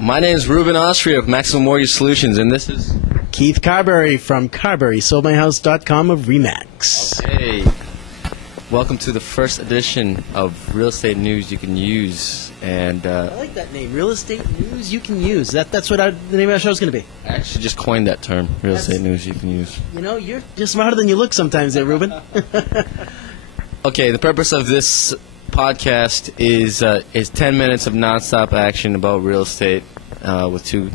My name is Ruben, Austria of Maximum Mortgage Solutions, and this is Keith Carberry from Carberry, soldmyhouse.com of Remax. Hey. Welcome to the first edition of Real Estate News You Can Use. And I like that name, Real Estate News You Can Use. That's what the name of our show is going to be. I actually just coined that term, Real Estate News You Can Use. You know, you're smarter than you look sometimes there, Ruben. Okay, the purpose of this podcast is 10 minutes of nonstop action about real estate with two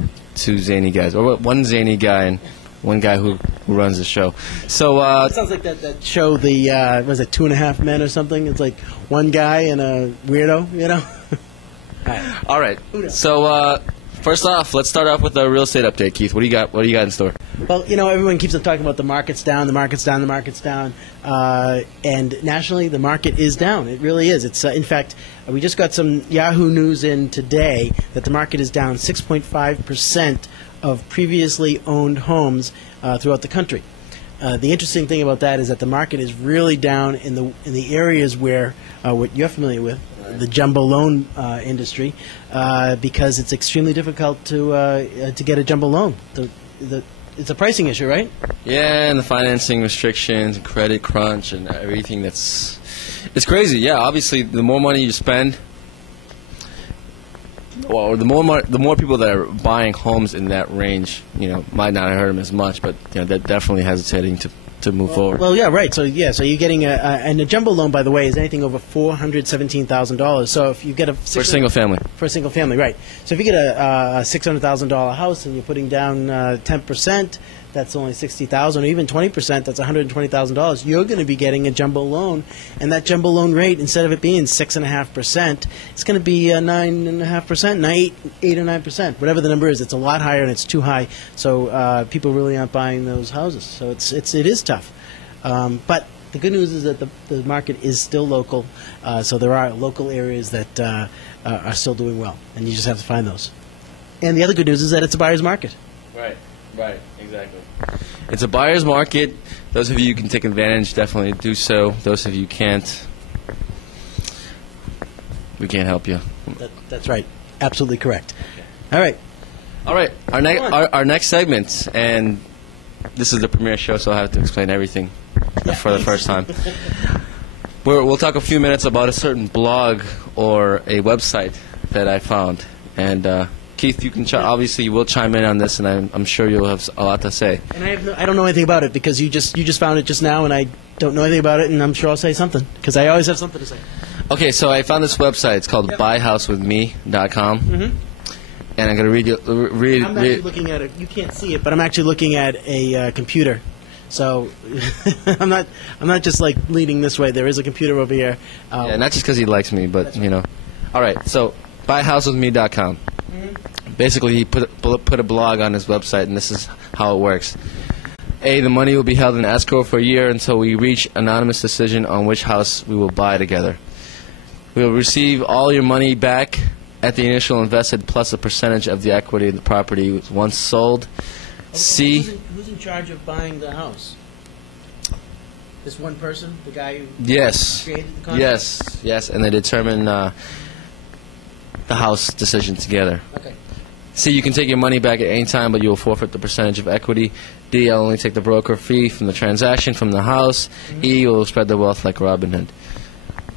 zany guys, or one zany guy and one guy who runs the show. So it sounds like that show, was it 2.5 Men or something? It's like one guy and a weirdo, you know? All right. So first off, let's start off with a real estate update, Keith. What do you got in store? Well, you know, everyone keeps on talking about the market's down, the market's down, the market's down. And nationally, the market is down. It really is. It's in fact, we just got some Yahoo News in today that the market is down 6.5% of previously owned homes throughout the country. The interesting thing about that is that the market is really down in the areas where what you're familiar with, the jumbo loan industry, because it's extremely difficult to get a jumbo loan. It's a pricing issue, right? Yeah, and the financing restrictions, credit crunch, and everything it's crazy. Yeah, obviously, the more money you spend, well, the more people that are buying homes in that range, you know, might not hurt them as much, but you know, they're definitely hesitating to move forward. Well, yeah, right. So you're getting and a jumbo loan, by the way, is anything over $417,000. So if you get for a single family. For a single family, right. So if you get a $600,000 house and you're putting down 10%, that's only $60,000, or even 20%, that's $120,000. You're going to be getting a jumbo loan, and that jumbo loan rate, instead of it being 6.5%, it's going to be 9.5%, 8 or 9%, whatever the number is. It's a lot higher, and it's too high. So people really aren't buying those houses. So it is tough. But the good news is that the market is still local. So there are local areas that are still doing well, and you just have to find those. And the other good news is that it's a buyer's market. Right, exactly. It's a buyer's market. Those of you who can take advantage, definitely do so. Those of you who can't, we can't help you. That's right. Absolutely correct. Okay. All right. Our next segment, and this is the premiere show, so I have to explain everything for the first time. We'll talk a few minutes about a certain blog or a website that I found, and Keith, you can obviously you will chime in on this, and I'm sure you'll have a lot to say. And I don't know anything about it, because you just found it just now, and I don't know anything about it, and I'm sure I'll say something, because I always have something to say. Okay, so I found this website. It's called buyhousewithme.com, and I'm going to read you. I'm actually looking at it. You can't see it, but I'm actually looking at a computer. So I'm not just like leaning this way. There is a computer over here. Yeah, not just because he likes me, but you know. All right, so buyhousewithme.com. Basically, he put a blog on his website, and this is how it works. A, the money will be held in escrow for a year until we reach anonymous decision on which house we will buy together. We will receive all your money back at the initial invested plus a percentage of the equity of the property once sold. C, who's in charge of buying the house? This one person, the guy who created the contract? Yes, and they determine the house decision together. Okay. C, you can take your money back at any time, but you will forfeit the percentage of equity. D, I'll only take the broker fee from the transaction from the house. E, you will spread the wealth like Robin Hood.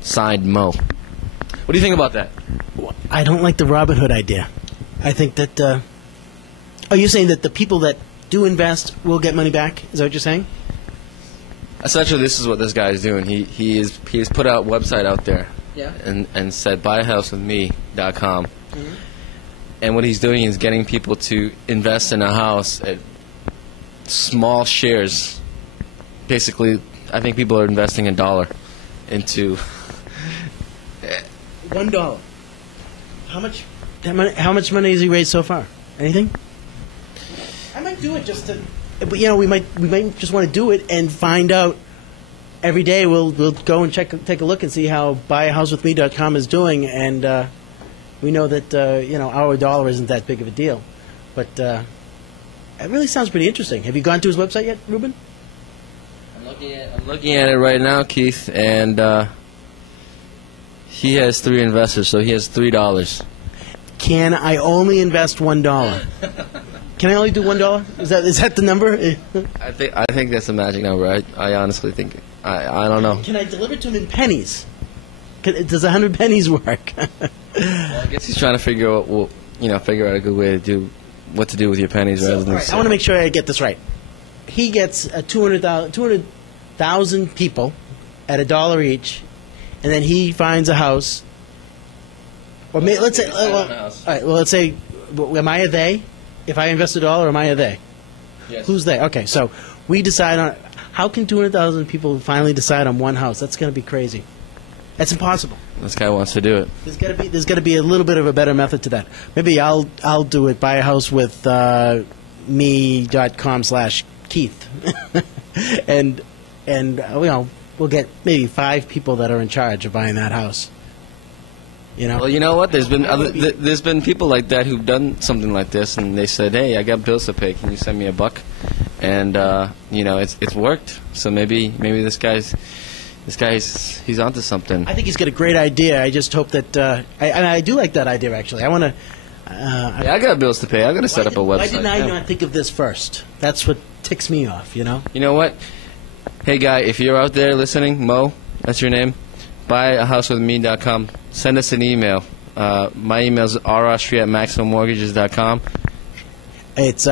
Signed, Mo. What do you think about that? I don't like the Robin Hood idea. I think that... you're saying that the people that do invest will get money back? Is that what you're saying? Essentially, this is what this guy is doing. He has put out a website out there. Yeah. And said buyhousewithme.com. And what he's doing is getting people to invest in a house at small shares. Basically, I think people are investing $1 into... $1. How much money has he raised so far? Anything? I might do it just to... But, you know, we might just want to do it and find out. Every day we'll go and take a look and see how buyhousewithme.com is doing, and we know that our dollar isn't that big of a deal, but it really sounds pretty interesting. Have you gone to his website yet, Ruben? I'm looking at it right now, Keith, and he has 3 investors, so he has $3. Can I only invest $1? Can I only do $1? Is that the number? I think that's the magic number. I honestly think I don't know. Can I deliver it to him in pennies? Does 100 pennies work? Well, I guess he's trying to figure out figure out a good way to do what to do with your pennies rather than. Right, I want to make sure I get this right. He gets 200,000 people at $1 each, and then he finds a house. Or let's say, all right. Well, let's say, am I a they? If I invest $1, am I a they? Yes. Who's they? Okay, so we decide on. How can 200,000 people finally decide on one house? That's going to be crazy. That's impossible. This guy wants to do it. There's got to be a little bit of a better method to that. Maybe I'll do it. Buy a house with me.com/Keith, and we'll get maybe 5 people that are in charge of buying that house. Well, you know what? There's been people like that who've done something like this, and they said, "Hey, I got bills to pay. Can you send me $1?" And it's worked. So maybe this guy's he's onto something. I think he's got a great idea. I just hope that I do like that idea. Actually, I want to. I got bills to pay. I'm going to set up a website. Why didn't I not think of this first? That's what ticks me off. You know what? Hey, guy, if you're out there listening, Mo, that's your name. Buyahousewithme.com. Send us an email. My email is raustria@maximummortgages.com. It's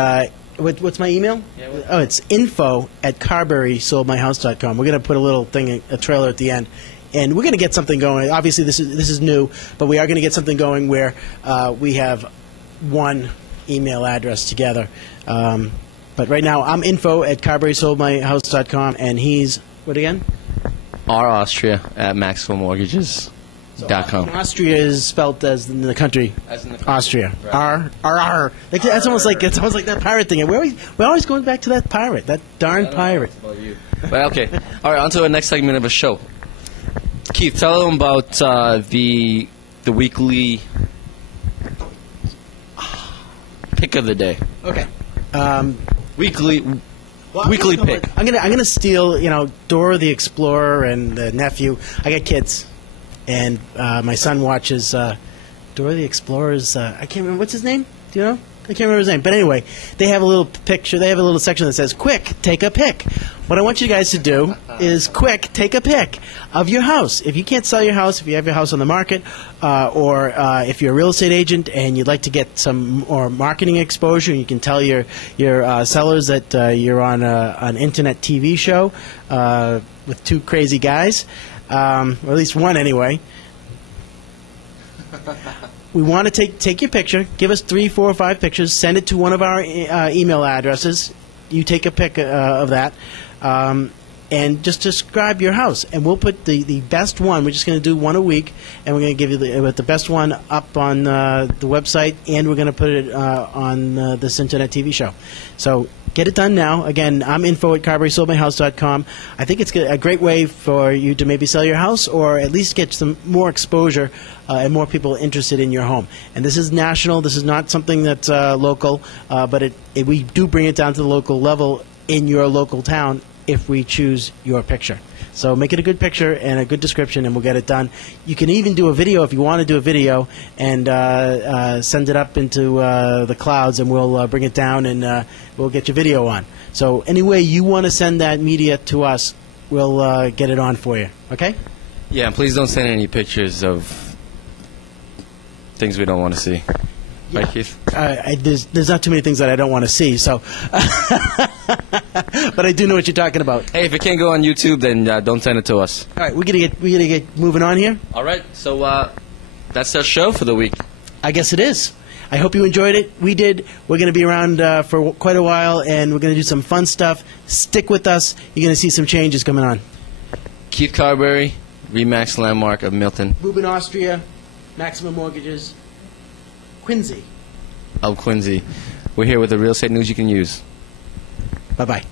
what's my email? Yeah, it's info@carberrysoldmyhouse.com. We're going to put a little thing, a trailer at the end, and we're going to get something going. Obviously, this is new, but we are going to get something going where we have one email address together. But right now, I'm info@carberrysoldmyhouse.com, and he's what again? raustria@maximummortgages.com. Austria is spelled as in the country. As in the country. Austria. Right. R. That's almost like that pirate thing. We're always going back to that pirate, that darn pirate. About you. But okay. All right. On to the next segment of a show. Keith, tell them about the weekly pick of the day. Okay. Weekly pick. I'm gonna steal Dora the Explorer and the nephew. I got kids, and my son watches Dora the Explorer's. I can't remember what's his name. Do you know? I can't remember his name. But anyway, they have a little picture. They have a little section that says, "Quick, take a pic." What I want you guys to do is, quick, take a pic of your house. If you can't sell your house, if you have your house on the market, or if you're a real estate agent and you'd like to get some more marketing exposure, you can tell your sellers that you're on an internet TV show with 2 crazy guys, or at least one anyway. We want to take your picture. Give us 3, 4, or 5 pictures. Send it to one of our email addresses. You take a pic of that, and just describe your house. And we'll put the best one. We're just going to do one a week, and we're going to give you the best one up on the website, and we're going to put it on this internet TV show. So get it done now. Again, I'm info@carberrysoldmyhouse.com. I think it's a great way for you to maybe sell your house, or at least get some more exposure and more people interested in your home. And this is national. This is not something that's local, but we do bring it down to the local level in your local town if we choose your picture. So make it a good picture and a good description, and we'll get it done. You can even do a video if you want to do a video, and send it up into the clouds, and we'll bring it down, and we'll get your video on. So any way you want to send that media to us, we'll get it on for you. Okay? Yeah, and please don't send any pictures of things we don't want to see. Yeah. Right, Keith? There's not too many things that I don't want to see, so. But I do know what you're talking about. Hey, if it can't go on YouTube, then don't send it to us. All right, we're gonna get moving on here. All right, so that's our show for the week. I guess it is. I hope you enjoyed it. We did. We're going to be around for quite a while, and we're going to do some fun stuff. Stick with us. You're going to see some changes coming on. Keith Carberry, Remax Landmark of Milton. Ruben, Austria, Maximum Mortgages, Quincy. Of Quincy. We're here with the real estate news you can use. Bye-bye.